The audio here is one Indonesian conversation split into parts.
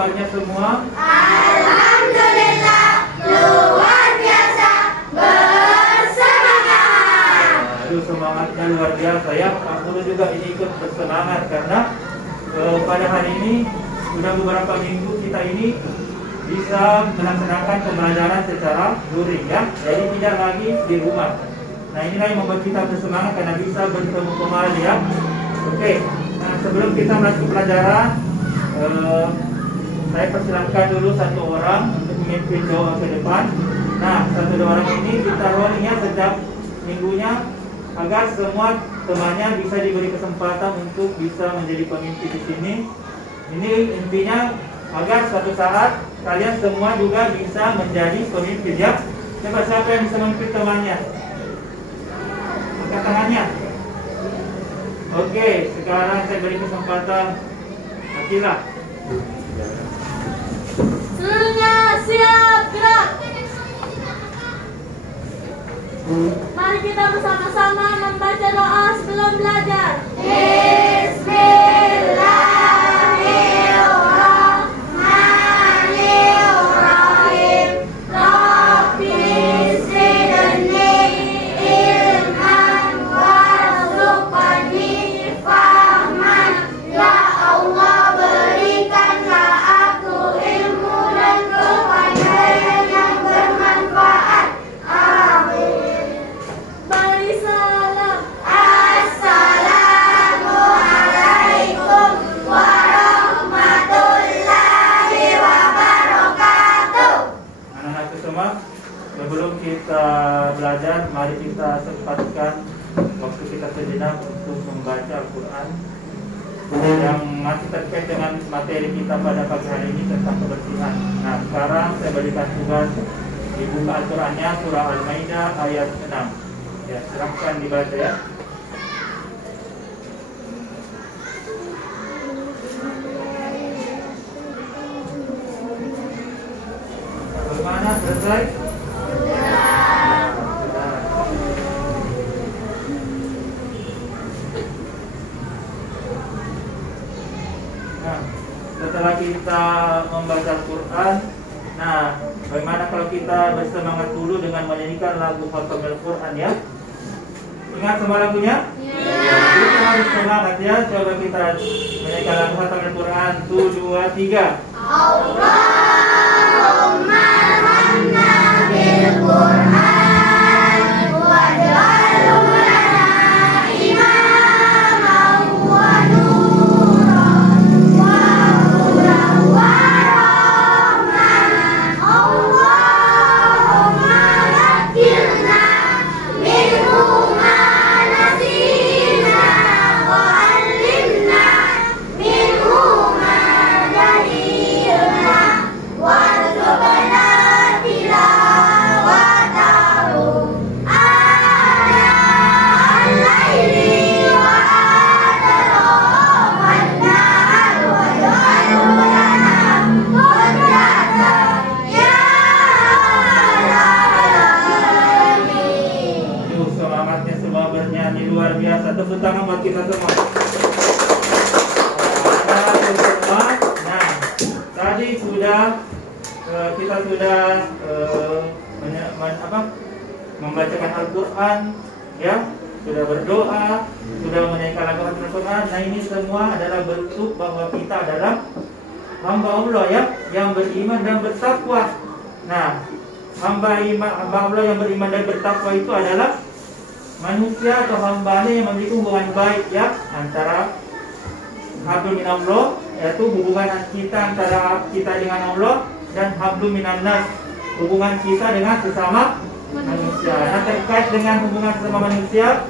kabarnya semua? Alhamdulillah, luar biasa, bersemangat. Aduh, semangatnya luar biasa ya. Pak Guru juga ini ikut bersemangat karena pada hari ini sudah beberapa minggu kita ini bisa melaksanakan pembelajaran secara luring ya. Jadi tidak lagi di rumah. Nah, inilah yang membuat kita bersemangat karena bisa bertemu kembali ya. Oke. Nah, sebelum kita masuk ke pelajaran, saya persilahkan dulu satu orang untuk memimpin doa ke depan. Nah, satu dua orang ini kita rolling ya setiap minggunya agar semua temannya bisa diberi kesempatan untuk bisa menjadi pemimpin di sini. Ini intinya agar suatu saat kalian semua juga bisa menjadi pemimpin ya. Coba siapa yang bisa memimpin temannya? Angkat tangannya. Oke, sekarang saya beri kesempatan Akila. Seluruhnya siap gerak. Mari kita bersama-sama membaca doa sebelum belajar. Bismillahirrahmanirrahim. Rabbi zidni ilman warzuqni fahman. Ya Allah, berikanlah aku ilmu dan kepandaian yang bermanfaat. Amin. Mari salam. Assalamualaikum warahmatullahi wabarakatuh. Anak-anak semua, sebelum kita belajar, mari kita sempatkan waktu kita sejenak untuk membaca Al-Quran yang masih terkait dengan materi kita pada pagi hari ini tentang kebersihan. Nah, sekarang saya berikan tugas dibuka Al-Qurannya surah Al-Maidah ayat 6. Ya, silahkan dibaca ya. Bagaimana, selesai? Sudah. Nah, setelah kita membaca Al-Quran, nah, bagaimana kalau kita bersemangat dulu dengan menyanyikan lagu Khatamul Quran ya? Ingat semua lagunya? Ya. Kita harus semangat ya. Coba kita menyanyikan lagu Khatamul Quran. 1, 2, 3. Allahumma arhamna bil Qur'an waj'alhu lana imaman wa nuran wa hudan wa rahmah. Allahumma dhakkirna minhu ma nasina wa 'allimna minhu ma jahilna warzuqna tilawatahu al-laili wa atrafan nahar waj'alhu lana hujjatan ya rabbal alamin. Aduh, semangatnya semua bernyanyi luar biasa. Tepuk tangan buat kita semua. Nah, tadi sudah kita sudah membacakan Al-Quran, ya, sudah berdoa, sudah menyanyikan lagu Al-Quran. Nah, ini semua adalah bentuk bahwa kita adalah hamba Allah ya, yang beriman dan bertakwa. Nah, hamba Allah yang beriman dan bertakwa itu adalah manusia atau hambanya yang memiliki hubungan baik ya antara hablum minallah, yaitu hubungan kita antara kita dengan Allah, dan hablum minannas, hubungan kita dengan sesama manusia. Nah, terkait dengan hubungan sesama manusia,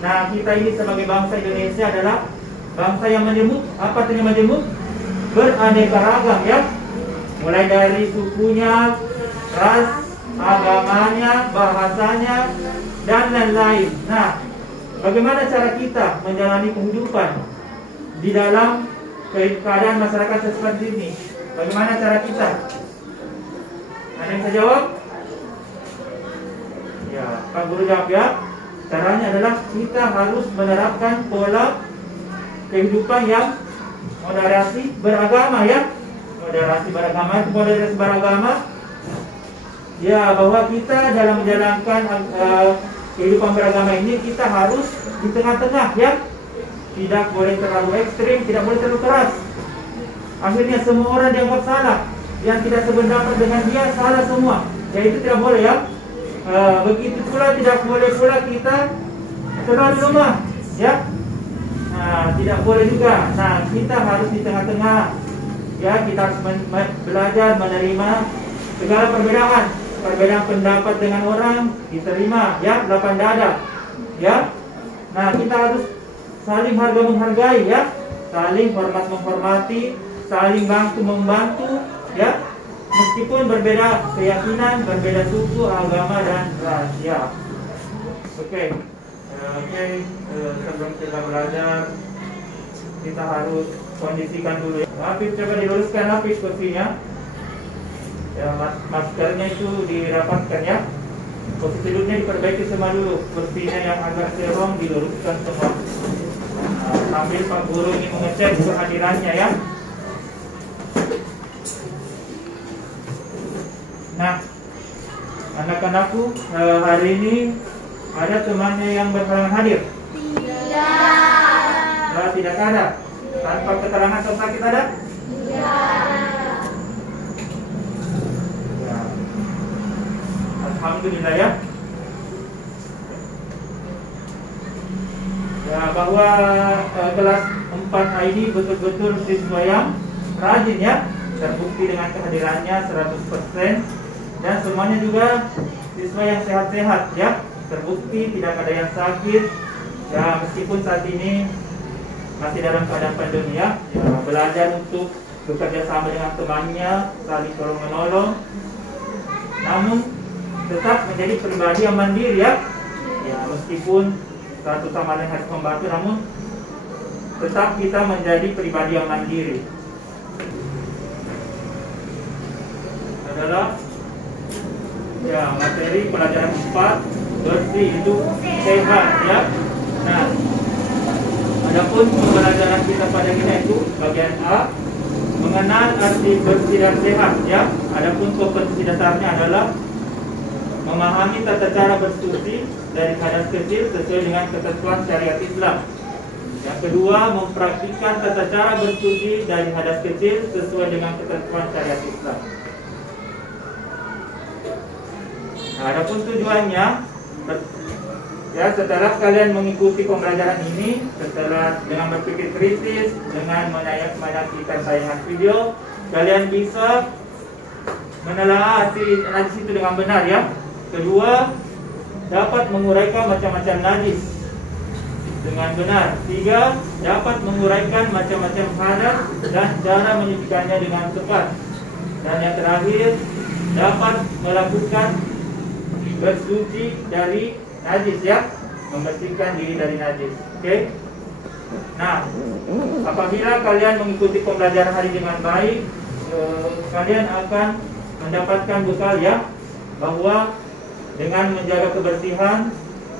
nah, kita ini sebagai bangsa Indonesia adalah bangsa yang majemuk. Apa artinya majemuk? Beraneka ragam ya, mulai dari sukunya, ras, agamanya, bahasanya, dan lain-lain. Nah, bagaimana cara kita menjalani kehidupan di dalam keadaan masyarakat seperti ini? Bagaimana cara kita? Ada yang bisa jawab? Ya, Pak Guru jawab ya. Caranya adalah kita harus menerapkan pola kehidupan yang moderasi beragama ya. moderasi beragama itu moderasi beragama. Ya, bahwa kita dalam menjalankan kehidupan beragama ini kita harus di tengah-tengah ya. Tidak boleh terlalu ekstrim, tidak boleh terlalu keras. Akhirnya semua orang dianggap salah. Yang tidak sependapat dengan dia salah semua. Ya itu tidak boleh ya. Begitu pula tidak boleh pula kita terlalu lemah ya. Tidak boleh juga. Nah, kita harus di tengah-tengah. Ya, kita harus belajar menerima segala perbedaan. Perbedaan pendapat dengan orang diterima ya, lapang dada. Ya. Nah, kita harus saling harga menghargai ya. Saling hormat menghormati, saling bantu membantu ya. Meskipun berbeda keyakinan, berbeda suku, agama dan ras ya. Oke. Sebelum kita belajar kita harus kondisikan dulu ya. Hafiz, coba diluruskan Hafiz kursinya ya, maskernya itu dirapatkan ya. Posisi duduknya diperbaiki semua dulu. Kursinya yang agak serong diluruskan semua. Sambil Pak Guru ini mengecek kehadirannya ya. Nah, anak-anakku, hari ini ada temannya yang berhalangan hadir? Tidak. Tidak ada. Tanpa keterangan atau sakit ada? Tidak. Ya. Alhamdulillah ya. Ya, bahwa kelas 4 ini betul-betul siswa yang rajin ya. Terbukti dengan kehadirannya 100%. Dan semuanya juga siswa yang sehat-sehat ya. Terbukti tidak ada yang sakit. Ya, meskipun saat ini masih dalam keadaan pandemi ya, belajar untuk bekerja sama dengan temannya, saling tolong menolong. Namun tetap menjadi pribadi yang mandiri ya. Ya, meskipun satu sama lain harus membantu, namun tetap kita menjadi pribadi yang mandiri. Adalah ya materi pelajaran 4, bersih hidup sehat ya. Nah, adapun pembelajaran kita pada kita itu bagian A, mengenal arti bersih dan sehat ya. Adapun kompetensi dasarnya adalah memahami tata cara bersuci dari hadas kecil sesuai dengan ketentuan syariat Islam. Yang kedua, mempraktikkan tata cara bersuci dari hadas kecil sesuai dengan ketentuan syariat Islam. Nah, adapun tujuannya, ya setelah kalian mengikuti pembelajaran ini, setelah dengan berpikir kritis, dengan menyaksikan tayangan video, kalian bisa menelaah najis itu dengan benar ya. Kedua, dapat menguraikan macam-macam najis dengan benar. Tiga, dapat menguraikan macam-macam hadas dan cara menyucikannya dengan tepat. Dan yang terakhir, dapat melakukan bersuci dari najis ya, membersihkan diri dari najis. Oke. Nah, apabila kalian mengikuti pembelajaran hari dengan baik, kalian akan mendapatkan bekal ya, bahwa dengan menjaga kebersihan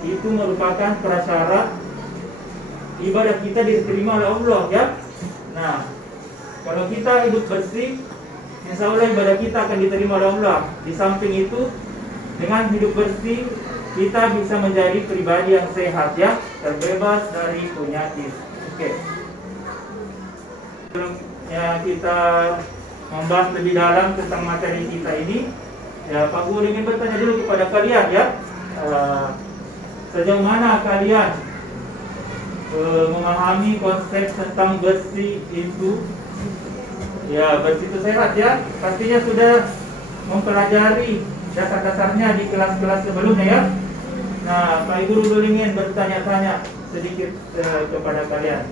itu merupakan prasyarat ibadah kita diterima oleh Allah ya. Nah, kalau kita hidup bersih, insya Allah ibadah kita akan diterima oleh Allah. Di samping itu, dengan hidup bersih kita bisa menjadi pribadi yang sehat ya, terbebas dari penyakit. Oke. Sebelum ya kita membahas lebih dalam tentang materi kita ini, ya Pak Guru ingin bertanya dulu kepada kalian ya, sejauh mana kalian memahami konsep tentang bersih itu? Ya, bersih itu sehat ya. Pastinya sudah mempelajari dasar-dasarnya di kelas-kelas sebelumnya ya. Nah, Pak Guru dulu ingin bertanya-tanya sedikit kepada kalian.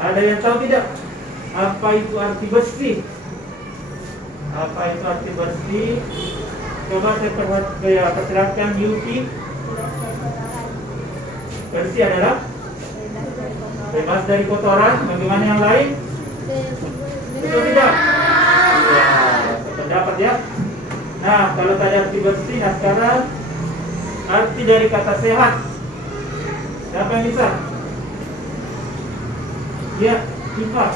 Ada yang tahu tidak apa itu arti bersih? Apa itu arti bersih? Coba saya persilakan Yuki. Bersih adalah bebas dari kotoran. Bagaimana yang lain? Betul tidak? Ya, pendapat ya. Nah, kalau tadi arti bersih, nah sekarang arti dari kata sehat. Siapa yang bisa? Ya, Ifa.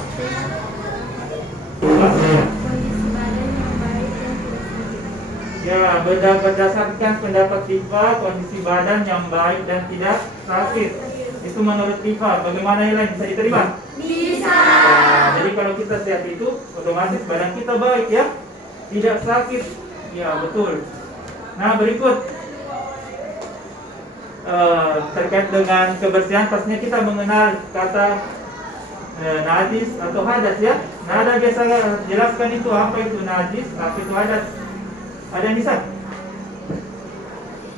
Ya, berdasarkan pendapat Tifa, kondisi badan yang baik dan tidak sakit. Itu menurut Tifa. Bagaimana yang lain? Bisa diterima? Bisa. Ya, jadi kalau kita sehat itu otomatis badan kita baik ya, tidak sakit. Ya, betul. Nah, berikut terkait dengan kebersihan, pastinya kita mengenal kata najis atau hadas ya. Nah, ada biasa jelaskan itu apa itu najis, apa itu hadas. Ada yang bisa?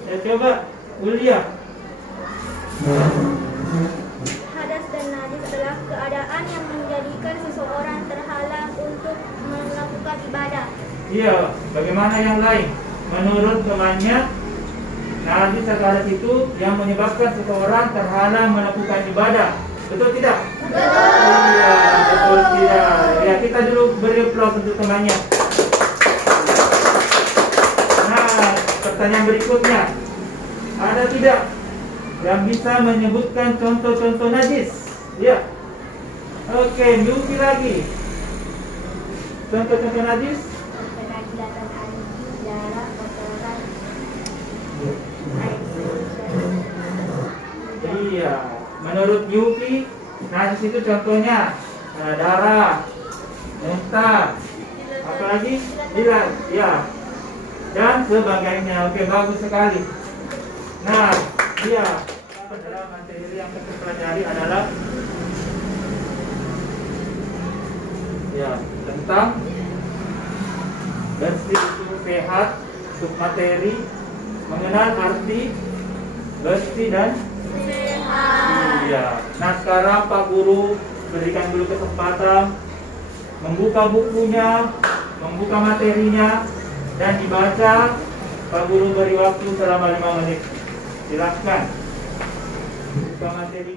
Ya, coba Ulia. Hadas dan najis adalah keadaan yang menjadikan seseorang terhalang untuk melakukan ibadah. Iya, bagaimana yang lain? Menurut temannya, najis atau hadas itu yang menyebabkan seseorang terhalang melakukan ibadah. Betul tidak? Betul. Iya, betul tidak. Ya, kita dulu beri aplaus untuk temannya. Nah, pertanyaan berikutnya, ada tidak yang bisa menyebutkan contoh-contoh najis? Ya. Oke, Yuki lagi. Contoh-contoh najis? Penajilatan air, darah, kotoran, Iya. Menurut Yuki, najis itu contohnya darah, muntah, apalagi jilat, ya, dan sebagainya. Oke, bagus sekali. Nah, iya, adalah materi yang kita pelajari adalah ya tentang bersih itu sehat, submateri, mengenal arti bersih dan sehat. iya. Nah, sekarang Pak Guru berikan dulu kesempatan membuka bukunya, membuka materinya, dan dibaca. Pak Guru beri waktu selama 5 menit. Silakan. Buka materi.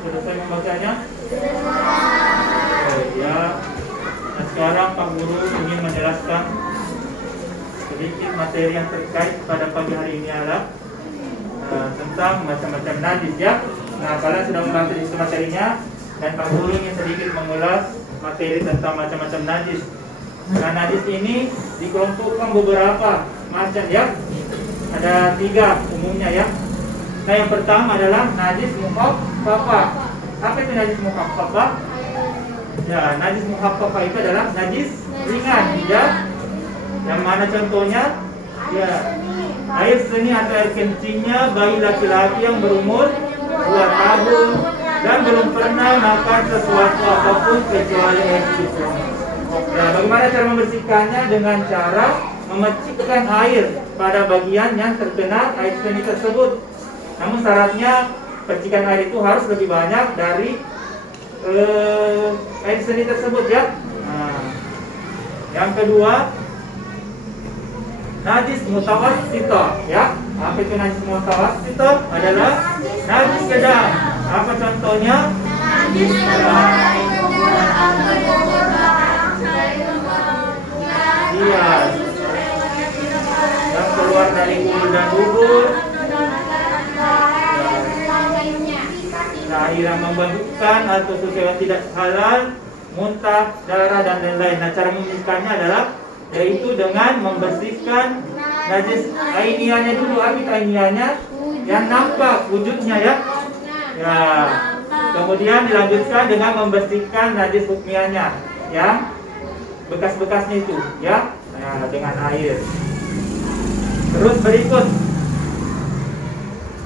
Selesai membacanya? Ya. Nah, sekarang Pak Guru ingin menjelaskan sedikit materi yang terkait pada pagi hari ini adalah tentang macam-macam najis ya. Nah, kalian sudah membaca di materinya dan Pak Guru ingin sedikit mengulas materi tentang macam-macam najis. Nah, najis ini dikelompokkan beberapa macam ya. Ada 3 umumnya ya. Nah, yang pertama adalah najis mukhaffafah. Apa itu najis mukhaffafah? Ya, najis mukhaffafah itu adalah najis ringan ya. Yang mana contohnya? Ya, air seni atau air kencingnya bayi laki-laki yang berumur 2 tahun dan belum pernah makan sesuatu apapun kecuali air susu. Nah, bagaimana cara membersihkannya? Dengan cara memercikkan air pada bagian yang terkena air seni tersebut. Namun syaratnya percikan air itu harus lebih banyak dari air seni tersebut ya. Nah, yang kedua, najis mutawassithah ya. Apa itu najis mutawassithah? Adalah najis sedang. Apa contohnya? Najis Iya. Yang keluar dari mulut dan dubur. Nah, air yang membengkakkan atau sesuatu yang tidak halal, muntah, darah dan lain-lain. Nah, cara membersihkannya adalah yaitu dengan membersihkan najis ainiyahnya dulu. Apa itu ainiyahnya? Yang nampak wujudnya ya. Ya. Kemudian dilanjutkan dengan membersihkan najis hukmiyahnya yang bekas-bekasnya itu ya. Nah, dengan air. Terus berikut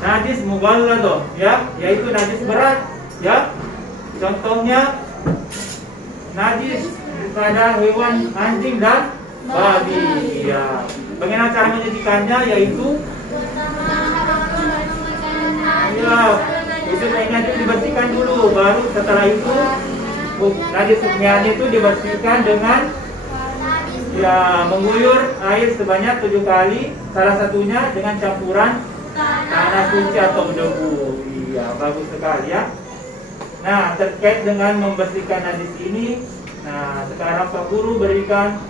najis mughalladah ya, yaitu najis berat ya. Contohnya najis pada hewan anjing dan babi. Ya. Bagaimana cara menyucikannya? Yaitu ya, itu kainnya itu dibersihkan dulu, baru setelah itu najis sukmianya itu dibersihkan dengan ya mengguyur air sebanyak 7 kali, salah satunya dengan campuran tanah suci atau debu. Iya, bagus sekali ya. Nah, terkait dengan membersihkan najis ini, nah sekarang Pak Guru berikan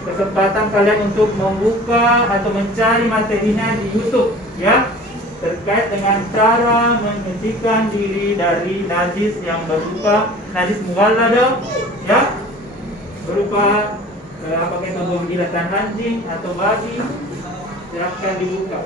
kesempatan kalian untuk membuka atau mencari materinya di YouTube ya, terkait dengan cara menyucikan diri dari najis yang berupa najis mughalladah ya, berupa apakah itu bau gilatan anjing atau babi. Silahkan dibuka.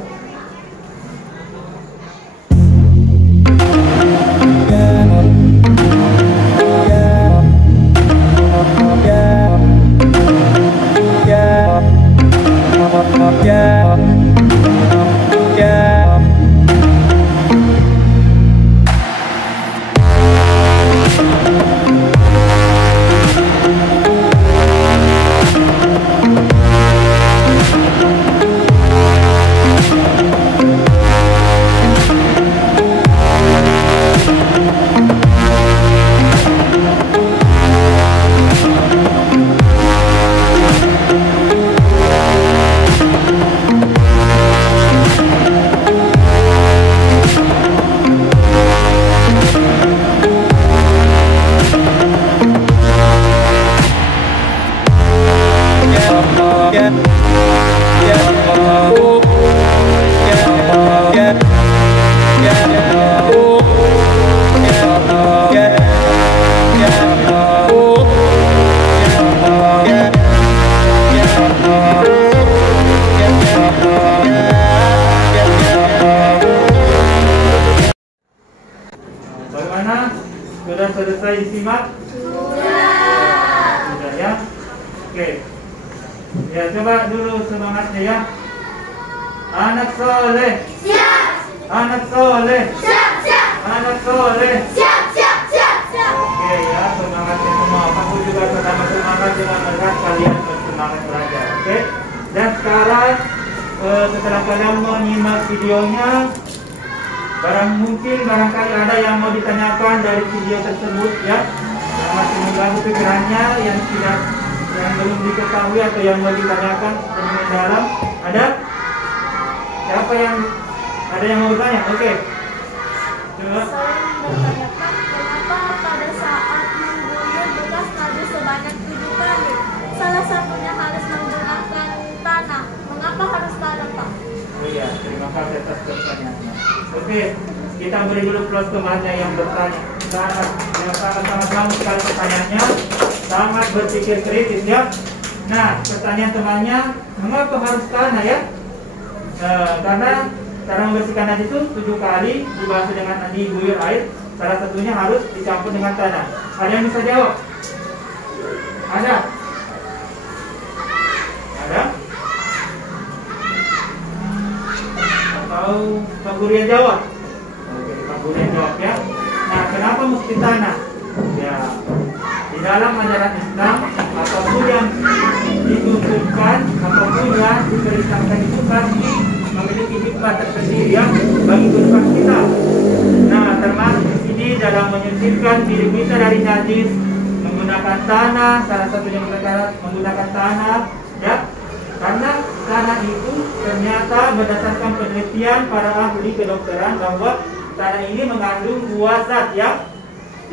Bagaimana? Sudah selesai disimak? Sudah ya. Oke. Ya, coba dulu semangatnya ya. Anak soleh. Siap. Anak soleh. Siap, siap. Anak soleh. Siap, siap, siap, siap. Oke ya, semangatnya semua. Aku juga sama semangat dengan melihat kalian bersemangat belajar. Oke. Dan sekarang setelah kalian menyimak videonya, barangkali ada yang mau ditanyakan dari video tersebut ya, yang masih mengganggu pikirannya, yang belum diketahui atau yang mau ditanyakan lebih mendalam. Ada? Siapa yang ada yang mau bertanya? Oke. Coba. Saya bertanyakan kenapa pada saat mengguyur bekas najis sebanyak 7 kali, salah satunya harus menggunakan tanah. Mengapa harus tanah, Pak? Oh iya, terima kasih atas pertanyaannya. Oke, kita beri dulu plus temannya yang bertanya. Sangat bagus sekali pertanyaannya, sangat berpikir kritis ya. Nah, pertanyaan temannya, mengapa harus tanah ya? Karena cara membersihkan najis itu 7 kali dibasuh dengan diguyur air, salah satunya harus dicampur dengan tanah. Ada yang bisa jawab? Ada? Ada? Atau Pak Guru yang jawab? Oke, Pak Guru yang jawab ya. Nah, kenapa mesti tanah? Ya, di dalam ajaran Islam, apapun yang dituntunkan, apapun yang diperintahkan itu pasti memiliki hikmah tersendiri ya bagi kehidupan kita. Nah, termasuk di sini dalam menyucikan diri kita dari najis menggunakan tanah, salah satunya menggunakan tanah ya. Karena tanah itu ternyata berdasarkan penelitian para ahli kedokteran bahwa tanah ini mengandung 2 zat ya,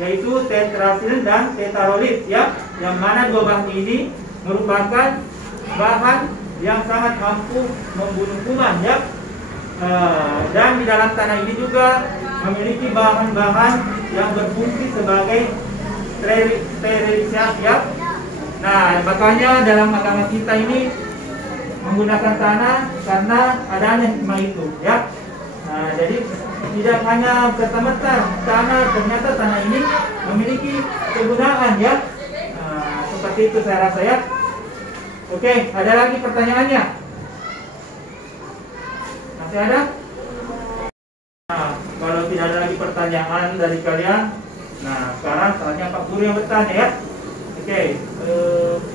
yaitu tetrasil dan tetrarolit ya, yang mana 2 bahan ini merupakan bahan yang sangat mampu membunuh kuman ya. Dan di dalam tanah ini juga memiliki bahan-bahan yang berfungsi sebagai sterilisasi ya. Nah, makanya dalam agama kita ini menggunakan tanah karena adanya hikmah itu ya. Nah, jadi tidak hanya serta-merta ternyata tanah ini memiliki kegunaan ya. Seperti itu saya rasa ya. Oke, ada lagi pertanyaannya? Masih ada? Nah, kalau tidak ada lagi pertanyaan dari kalian, nah sekarang saatnya Pak Guru yang bertanya ya. Oke,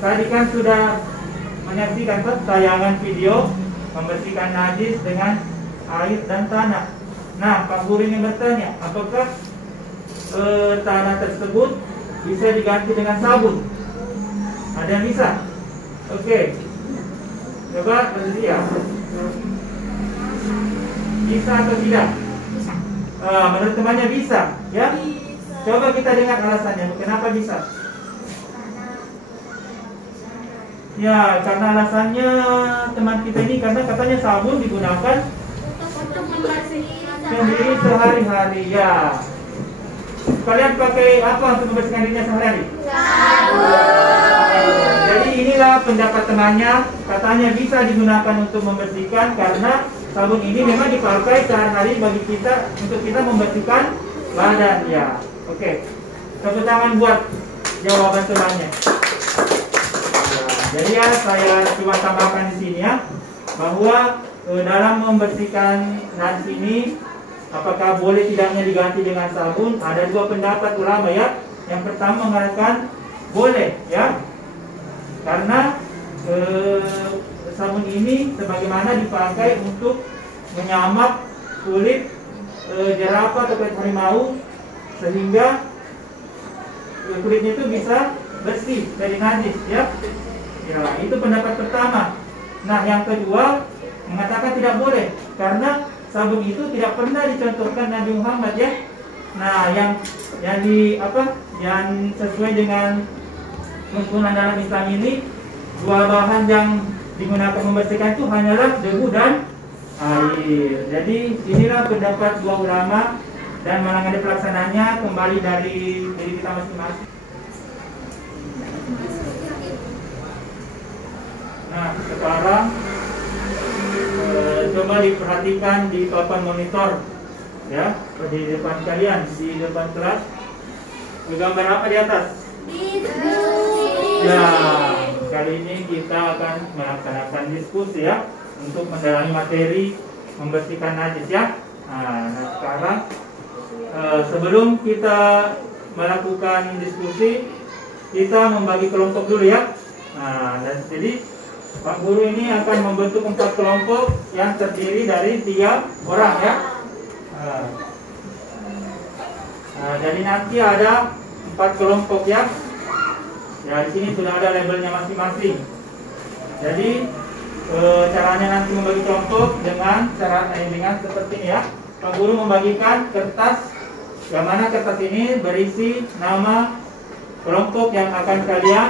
tadi kan sudah menyaksikan tayangan video membersihkan najis dengan air dan tanah. Nah, Pak Guru ini bertanya, apakah tanah tersebut bisa diganti dengan sabun? Ada yang bisa? Oke. Coba bersedia. Bisa atau tidak? Bisa. Menurut temannya bisa, ya? Bisa. Coba kita dengar alasannya. Kenapa bisa? Ya, karena alasannya teman kita ini karena katanya sabun digunakan Untuk membersihkan sendiri sehari-hari. Ya. Kalian pakai apa untuk membersihkan dirinya sehari-hari? Jadi inilah pendapat temannya. Katanya bisa digunakan untuk membersihkan karena sabun ini memang dipakai sehari-hari bagi kita untuk kita membersihkan badan. Ya, oke. Tepuk tangan buat jawaban temannya. Jadi ya saya cuma tambahkan di sini ya bahwa dalam membersihkan najis ini apakah boleh tidaknya diganti dengan sabun? Ada dua pendapat ulama ya. Yang pertama mengatakan boleh ya, karena sabun ini sebagaimana dipakai untuk menyamak kulit jerapah atau kulit harimau sehingga kulitnya itu bisa bersih dari najis ya. Ya, itu pendapat pertama. Nah, yang kedua mengatakan tidak boleh karena sabun itu tidak pernah dicontohkan Nabi Muhammad ya. Nah, yang sesuai dengan tuntunan dalam Islam ini, dua bahan yang digunakan membersihkan itu hanyalah debu dan air. Jadi inilah pendapat dua ulama dan mengenai pelaksananya kembali dari diri kita masing-masing. Nah, sekarang coba diperhatikan di papan monitor ya, di depan kalian, di depan kelas. Gambar apa di atas? Ya, kali ini kita akan melaksanakan diskusi ya untuk mendalami materi membersihkan najis ya. Nah sekarang sebelum kita melakukan diskusi, kita membagi kelompok dulu ya. Nah, dan jadi Pak Guru ini akan membentuk 4 kelompok yang terdiri dari 3 orang ya. Jadi nanti ada 4 kelompok ya. Ya di sini sudah ada labelnya masing-masing. Jadi caranya nanti membagi kelompok dengan cara seperti ini ya. Pak Guru membagikan kertas, yang mana kertas ini berisi nama kelompok yang akan kalian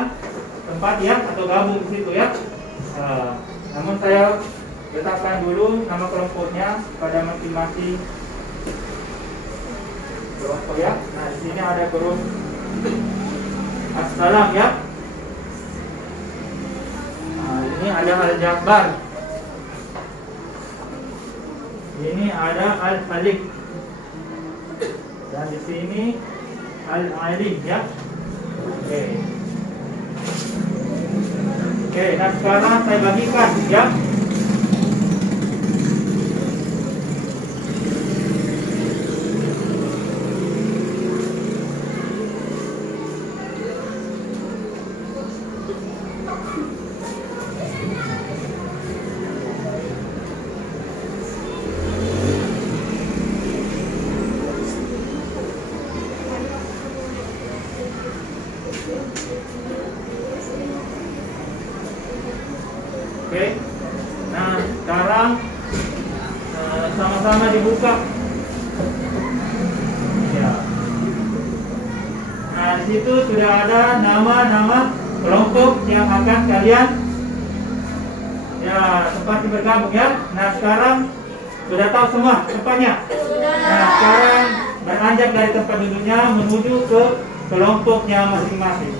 tempati ya atau gabung di situ ya. Namun saya letakkan dulu nama kelompoknya pada masing-masing kelompok ya. Nah di sini ada huruf Assalam ya. Nah, ini ada Al-Jabbar. Ini ada Al-Alif. Dan di sini Al-Alim ya. Oke, nah sekarang saya bagikan ya. Oke, nah sekarang sama-sama dibuka. Ya. Nah di situ sudah ada nama-nama kelompok yang akan kalian ya sempat bergabung ya. Nah sekarang sudah tahu semua tempatnya. Nah sekarang beranjak dari tempat duduknya menuju ke kelompoknya masing-masing.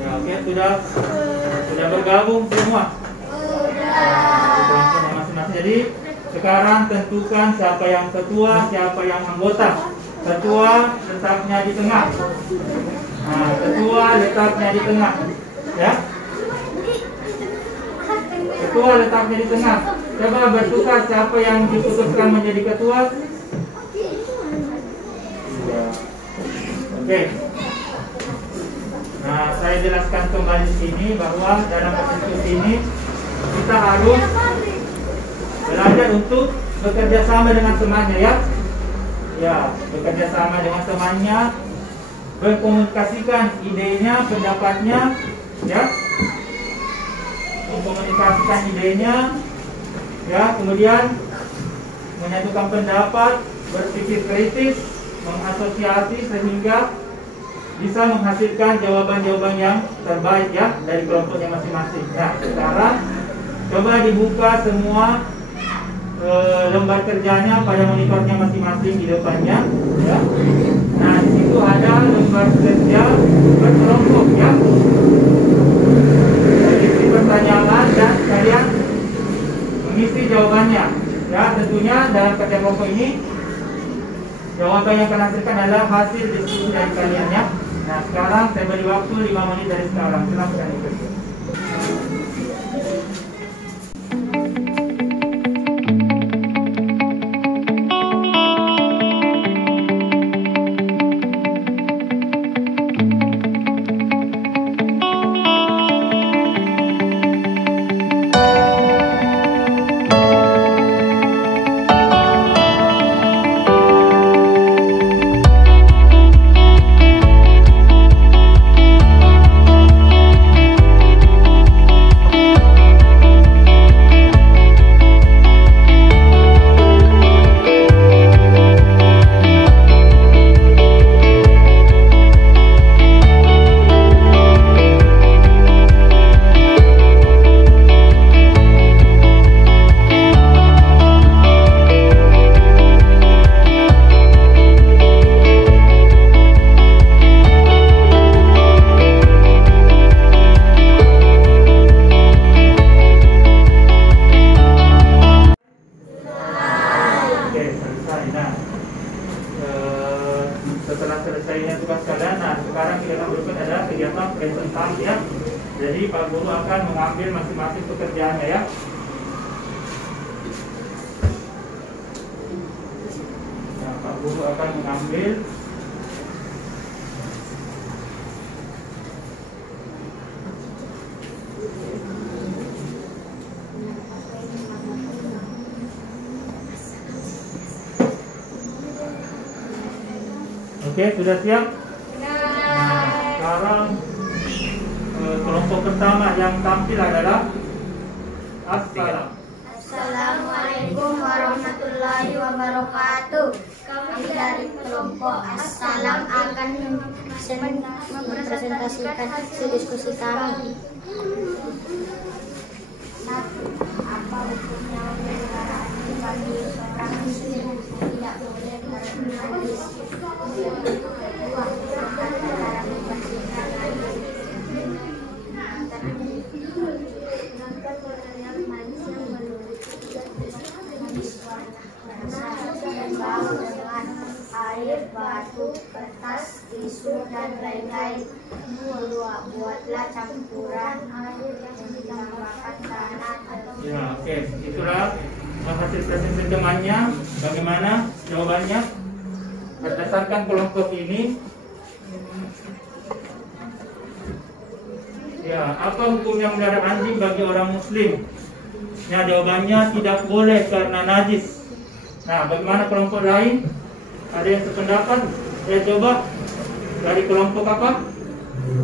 Ya, oke, sudah bergabung semua. Kelompoknya masing-masing. Jadi sekarang tentukan siapa yang ketua, siapa yang anggota. Ketua letaknya di tengah. Nah, ketua letaknya di tengah. Ya. Ketua letaknya di tengah. Coba bertukar siapa yang diputuskan menjadi ketua. Oke. Nah, saya jelaskan kembali di sini bahwa dalam konstitusi ini kita harus belajar untuk bekerja sama dengan temannya, ya. Ya, bekerja sama dengan temannya, berkomunikasikan idenya, pendapatnya, ya. Mengkomunikasikan idenya, ya, kemudian menyatukan pendapat, berpikir kritis, mengasosiasi sehingga bisa menghasilkan jawaban-jawaban yang terbaik, ya, dari kelompoknya masing-masing. Nah, sekarang coba dibuka semua lembar kerjanya pada monitornya masing-masing di depannya, ya. Nah, di situ ada lembar kerja berkelompok, ya. Isi pertanyaan dan kalian mengisi jawabannya. Ya, tentunya dalam kerja kelompok ini jawaban yang akan hasilkan adalah hasil diskusi dari kalian, ya. Nah, sekarang saya beri waktu 5 menit dari sekarang. Silakan ikut. Setelah selesainya tugas kalian, nah sekarang kita akan berikut adalah kegiatan presentasi, ya. Jadi Pak Guru akan mengambil masing-masing pekerjaannya, ya. Nah, Pak Guru akan mengambil Oke, sudah siap? Nah, sekarang kelompok pertama yang tampil adalah Assalamualaikum warahmatullahi wabarakatuh. Kami dari kelompok Assalam akan mempresentasikan hasil diskusi kami. Apa hukumnya memelihara anjing bagi seorang muslim? Tidak boleh karena najis. Kedua, cara membersihkan najis. Bau dengan air, batu, kertas, tisu, dan lain-lain. Buatlah campuran air yang ditambahkan tanah. Ya, oke. Itulah hasil presentasi temannya. Bagaimana jawabannya? Berdasarkan kelompok ini, ya, apa hukumnya memelihara anjing bagi orang muslim? Ya, jawabannya tidak boleh karena najis. Nah, bagaimana kelompok lain? Ada yang sependapat? Saya coba dari kelompok apa?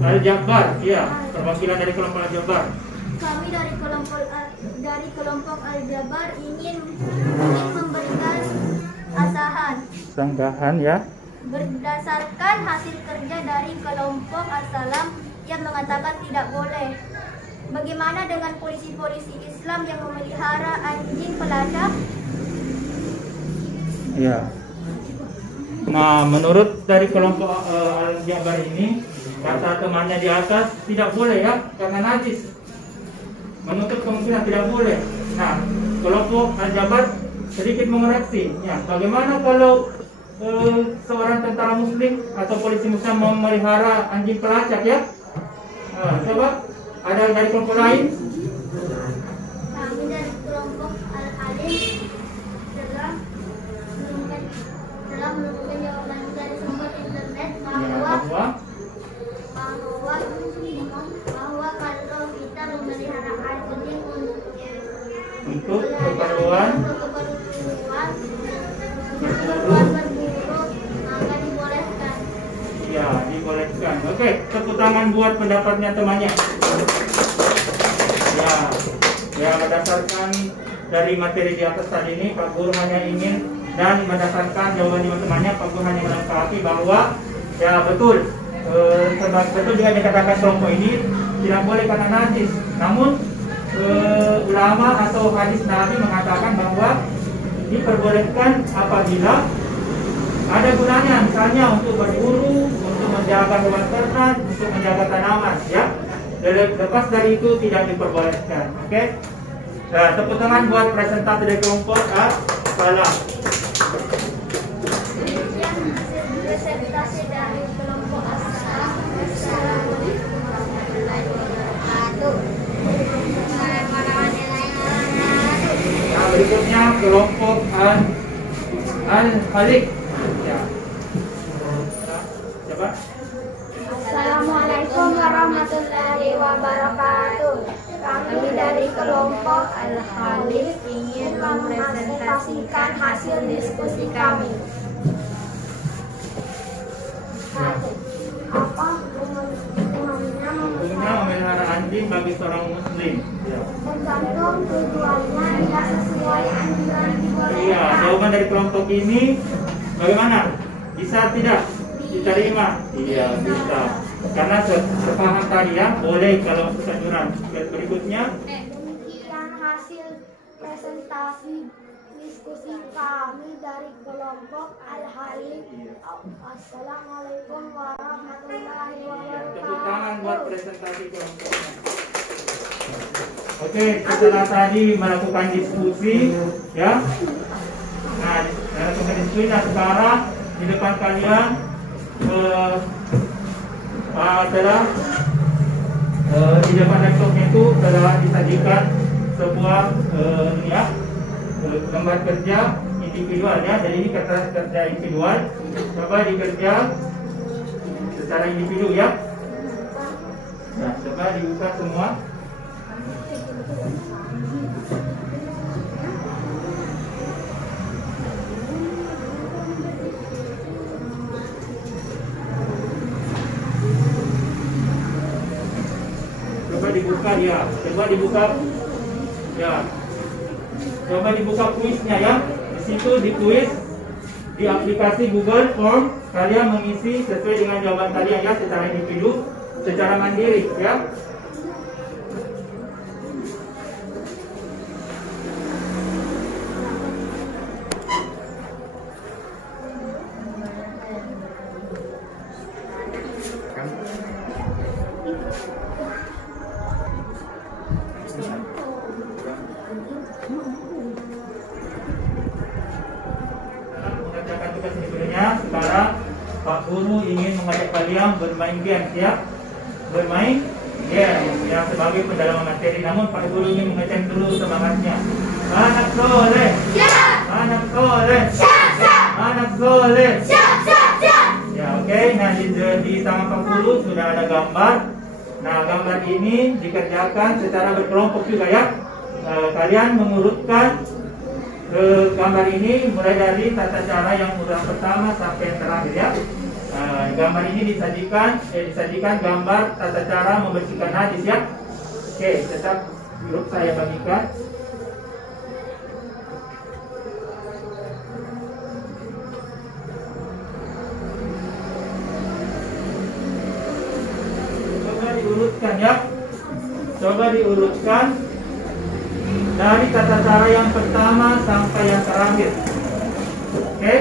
Al-Jabar, ya, perwakilan dari kelompok Al-Jabar. Kami dari kelompok Al-Jabar ingin memberikan sanggahan, ya. Berdasarkan hasil kerja dari kelompok Assalam yang mengatakan tidak boleh. Bagaimana dengan polisi-polisi Islam yang memelihara anjing pelacak? Ya. Nah, menurut dari kelompok Al-Jabar ini, kata temannya di atas tidak boleh, ya, karena najis. Menutup kemungkinan tidak boleh. Nah, kelompok Al-Jabar sedikit mengoreksi. Ya, bagaimana kalau seorang tentara muslim atau polisi muslim memelihara anjing pelacak, ya? Coba ada dari kelompok lain? Kami dari kelompok Al-Alim telah menemukan jawaban dari sumber internet bahwa untuk keperluan berburu maka dibolehkan. ya, dibolehkan. Oke, tepuk tangan buat pendapatnya temannya. Ya, berdasarkan dari materi di atas tadi ini, Pak Guru hanya ingin dan berdasarkan jawaban teman-temannya, Pak Guru hanya melengkapi bahwa ya betul, betul dia dikatakan kelompok ini tidak boleh karena najis. Namun ulama atau hadis Nabi mengatakan bahwa diperbolehkan apabila ada gunanya, misalnya untuk berburu, untuk menjaga hewan ternak, untuk menjaga tanaman, ya. Lepas dari itu tidak diperbolehkan. Oke. Nah, tepuk tangan buat presentasi dari kelompok A. Salah. Demikian hasil presentasi dari kelompok A. Assalamualaikum warahmatullahi wabarakatuh. Nah, berikutnya kelompok Al-Khaliq. Ya. Coba. Assalamualaikum warahmatullahi wabarakatuh. Kami dari kelompok Al-Khaliq ingin mempresentasikan hasil diskusi kami. Apa hukumnya Memelihara anjing bagi seorang muslim? Ya. tergantung tujuannya tidak sesuai anjuran dibolehkan. Iya, jawaban dari kelompok ini bagaimana? Bisa tidak diterima? Iya, bisa. Karena sepaham tadi ya, boleh kalau kesanjuran. Berikutnya, Demikian hasil presentasi diskusi kami dari kelompok Al-Khaliq. Assalamualaikum warahmatullahi tepuk tangan buat wabarakatuh. presentasi kelompoknya. Oke, setelah tadi melakukan diskusi, ya. Nah, melakukan diskusi, nah sekarang di depan kalian di depan laptopnya itu telah disajikan sebuah gambar kerja individual ya. Jadi ini kerja individual. Coba dikerja secara individu ya. Nah, coba dibuka semua. Coba dibuka ya. Coba dibuka ya. Coba dibuka kuisnya ya. Di situ di kuis di aplikasi Google Form kalian mengisi sesuai dengan jawaban kalian ya, secara individu, secara mandiri ya. Mengerjakan tugas individunya. Sekarang Pak Guru ingin mengajak kalian bermain game ya. Bermain game ya sebagai pendalaman materi. Namun Pak Guru ingin mengecek dulu semangatnya. Anak soleh. Siap. Anak soleh. Siap, siap. Anak soleh. Siap, siap, siap. Ya oke. Nah di tangan Pak Guru sudah ada gambar. Nah gambar ini dikerjakan secara berkelompok juga ya. Kalian mengurutkan gambar ini mulai dari tata cara yang urutan pertama sampai yang terakhir ya. Gambar ini disajikan gambar tata cara membersihkan najis ya. Oke, tetap grup saya bagikan. Coba diurutkan ya. Coba diurutkan dari tata cara yang pertama sampai yang terakhir. Oke?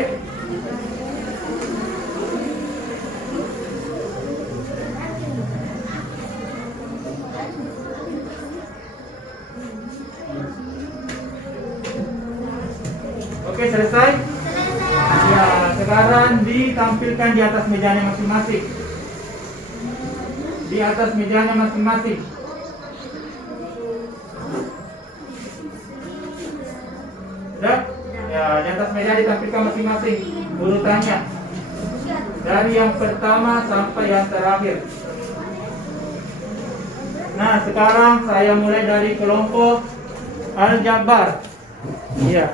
Oke, selesai? Ya, sekarang ditampilkan di atas mejanya masing-masing. Di atas mejanya masing-masing. Sudah? Ya, di atas meja ditampilkan masing-masing urutannya. Dari yang pertama sampai yang terakhir. Nah, sekarang saya mulai dari kelompok Al-Jabbar. Iya.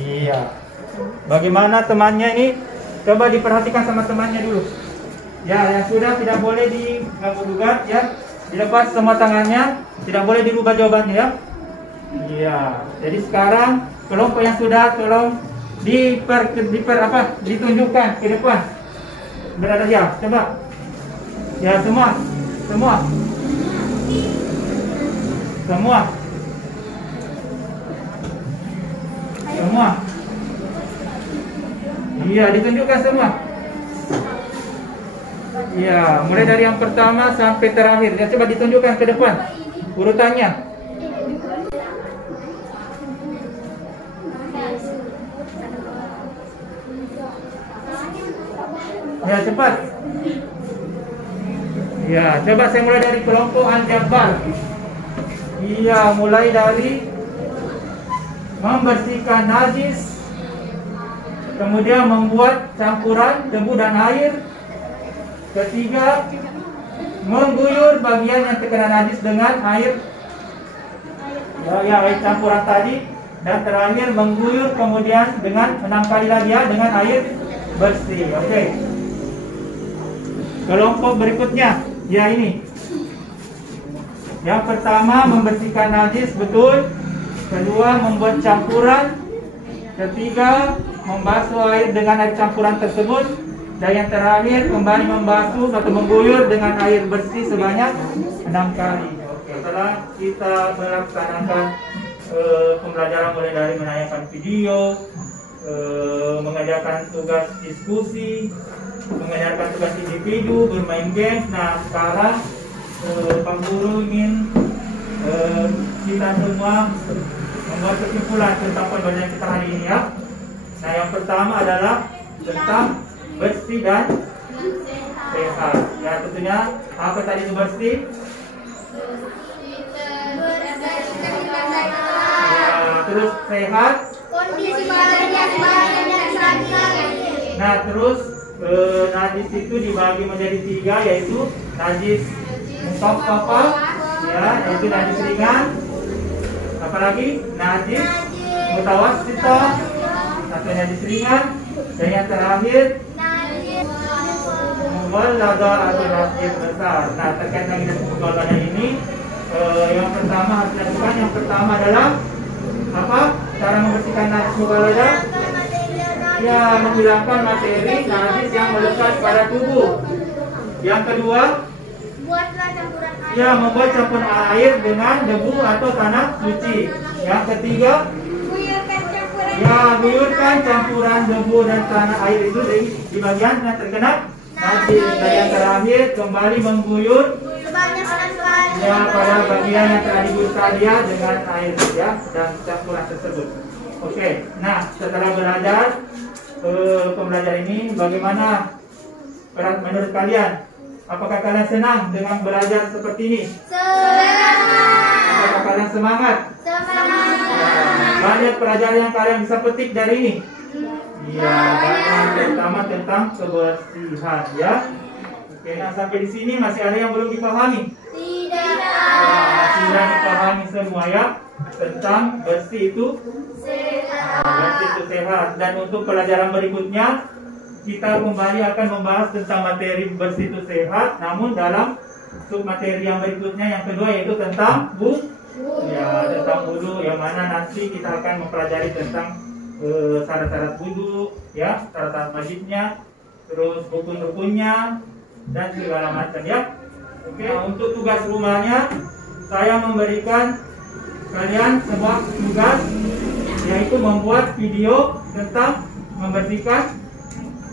Iya. Bagaimana temannya ini? Coba diperhatikan sama temannya dulu. Ya, yang sudah tidak boleh diganggu-gugat ya. Dilepas semua tangannya, tidak boleh dirubah jawabannya ya. Iya. Jadi sekarang kelompok yang sudah tolong ditunjukkan ke depan. Berada ya, coba. Ya, semua. Iya, ditunjukkan semua. Iya, mulai dari yang pertama sampai terakhir. Ya, coba ditunjukkan ke depan urutannya. Ya, cepat. Ya, coba saya mulai dari kelompok Al-Jabbar. Iya, mulai dari membersihkan najis, kemudian membuat campuran debu dan air. Ketiga, mengguyur bagian yang terkena najis dengan air, air campuran tadi. Dan terakhir mengguyur kemudian dengan 6 kali lagi ya, dengan air bersih. Oke. Kelompok berikutnya, ya ini. Yang pertama membersihkan najis, betul. Kedua membuat campuran. Ketiga membasuh air dengan air campuran tersebut. Dan yang terakhir kembali membasuh atau mengguyur dengan air bersih sebanyak 6 kali. Oke. Setelah kita melaksanakan pembelajaran mulai dari menayangkan video, mengerjakan tugas diskusi, mengerjakan tugas individu, bermain games. Nah, sekarang Pak Guru ingin kita semua membuat kesimpulan tentang pembelajaran kita hari ini ya. Nah, yang pertama adalah tentang bersih dan sehat. Ya, tentunya apa tadi itu bersih? Ya, terus sehat. Kondisi badannya sehat dan sehat. Nah, terus najis itu dibagi menjadi 3, yaitu najis mukhaffafah, ya, yaitu najis ringan. Apalagi najis mutawassithah atau najis ringan. Dan yang terakhir mughalladah atau najis besar. Nah, terkait dengan mughalladah ini, yang pertama harus dilakukan. Yang pertama adalah apa? Cara membersihkan najis mughalladah? Ya, menghilangkan materi najis yang melekat pada tubuh. Yang kedua, Buatlah campuran air. ya, membuat campuran air dengan debu atau tanah suci. Yang ketiga, Guyurkan campuran. ya, guyurkan campuran debu dan tanah air itu di bagian yang terkena najis. Dan yang terakhir, kembali mengguyur Sebanyak 6 kali. ya pada bagian yang telah diguyur tadi dengan air ya dan campuran tersebut. Oke, nah setelah belajar pembelajaran ini, bagaimana menurut kalian? Apakah kalian senang dengan belajar seperti ini? Semangat. Apakah kalian semangat? Semangat. Banyak pelajaran yang kalian bisa petik dari ini. Iya, banyak, terutama tentang kebersihan ya. Oke, nah sampai di sini masih ada yang belum dipahami? Tidak. Nah, sudah dipahami semua ya tentang bersih itu Sehat. bersih itu sehat. Dan untuk pelajaran berikutnya kita kembali akan membahas tentang materi bersih itu sehat, namun dalam submateri yang berikutnya yang kedua, yaitu tentang ya, tentang wudu, yang mana nanti kita akan mempelajari tentang syarat-syarat wudu ya, syarat-syarat wajibnya, terus rukun-rukunnya dan segala macam ya. Oke, nah, untuk tugas rumahnya saya memberikan kalian sebuah tugas, yaitu membuat video tentang membersihkan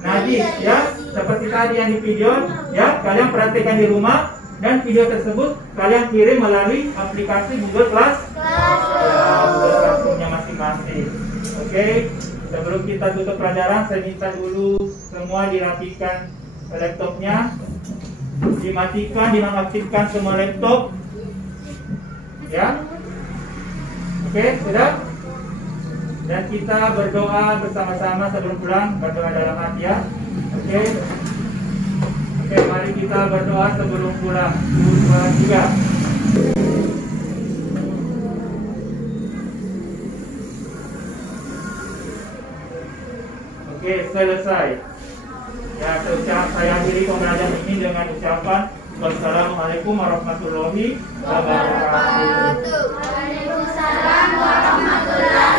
najis ya, seperti tadi yang di video ya. Kalian praktekkan di rumah dan video tersebut kalian kirim melalui aplikasi Google Class ya, Google Classroom-nya masing-masing. Oke, sebelum kita tutup pelajaran, saya minta dulu semua dirapikan laptopnya, dimatikan, dinonaktifkan semua laptop ya. Oke, sudah. Dan kita berdoa bersama-sama sebelum pulang, berdoa dalam hati ya. Oke. Oke, mari kita berdoa sebelum pulang. 2, 3. Oke, selesai. Ya, saya akhiri pembelajaran ini dengan ucapan wassalamualaikum warahmatullahi wabarakatuh. Waalaikumsalam warahmatullahi